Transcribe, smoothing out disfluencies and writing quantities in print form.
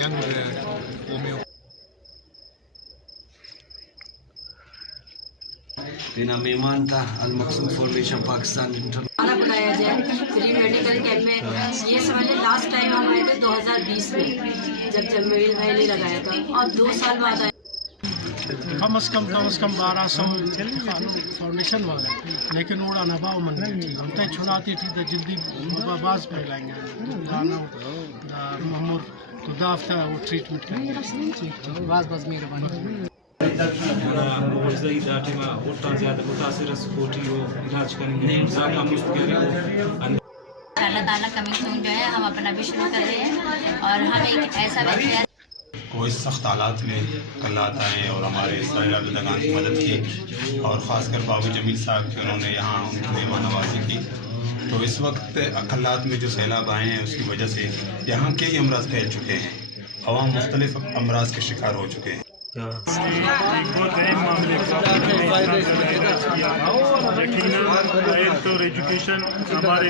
young homeo. میرا مہمان تھا المقصود فاؤنڈیشن پاکستان کھانا بنایا جائے فری میڈیکل کیمپ میں. یہ سمجھ لیں لاسٹ ٹائم ہم آئے تھے 2020 میں جب جمیل بھائی نے لگایا تھا اور 2 سال بعد آئے. کم از کم 1200 فاؤنڈیشن والے لیکن اوڑا نباؤ من ہم تے چھڑاتی تھی تو جلدی باز پھیلائیں گے مامور تو دافتا وہ ٹریٹمنٹ کریں باز مہربانی. معاوضہ ادارے میں اور زیادہ متاثر سپورٹی ہو علاج کریں گے ذاکہ مستقر ہو. اللہ تعالیٰ کمی سون جو ہے ہم اپنا بھی شروع کر رہے ہیں اور ہم ایک ایسا وقت وہ اس سخت حالات میں کلات آئے اور ہمارے سارے عابدگان کی مدد کی اور خاص کر بابو جمیل صاحب کی انہوں نے یہاں ان کی مہمان نوازی کی. تو اس وقت کلات میں جو سیلاب آئے ہیں اس کی وجہ سے یہاں کئی امراض پھیل چکے ہیں. عوام مختلف امراض کے شکار ہو چکے ہیں. بہت اہم معاملے ایجوکیشن ہمارے